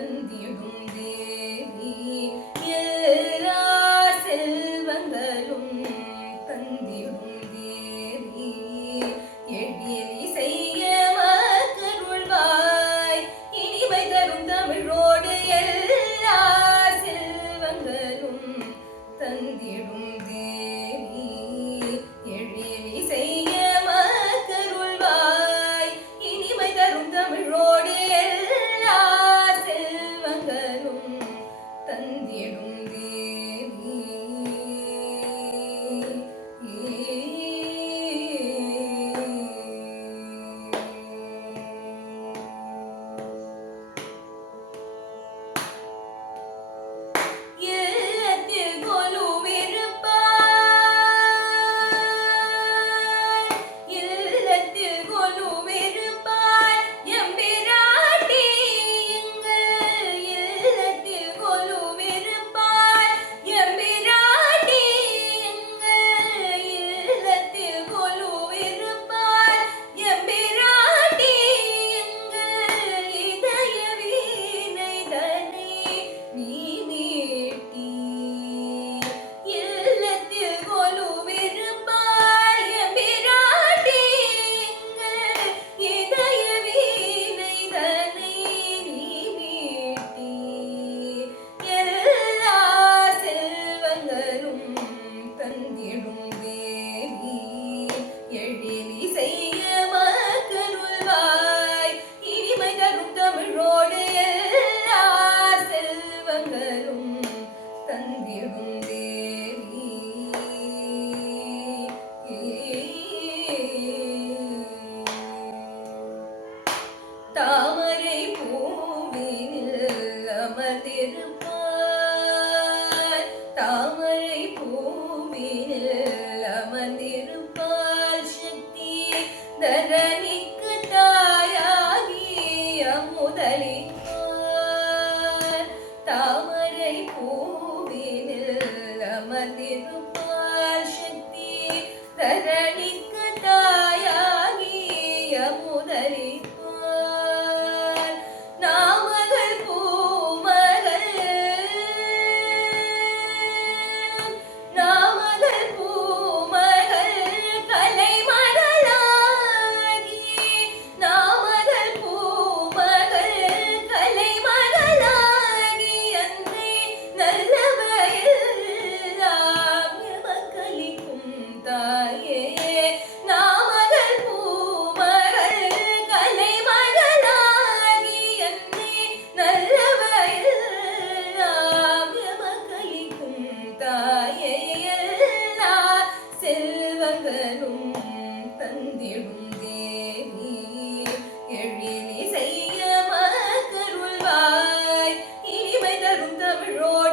தந்திடும் தேவி பூவினில் தாயே நாமகள் பூமகள் கலை மகளாகி அன்னே நல்லவயல் மகளிக்கும் தாயே. எல்லா செல்வங்களும் தந்திடும் தேவி. எழிலிசைய மக்கருள்வாய் இனிமை தரும் தமிழோடு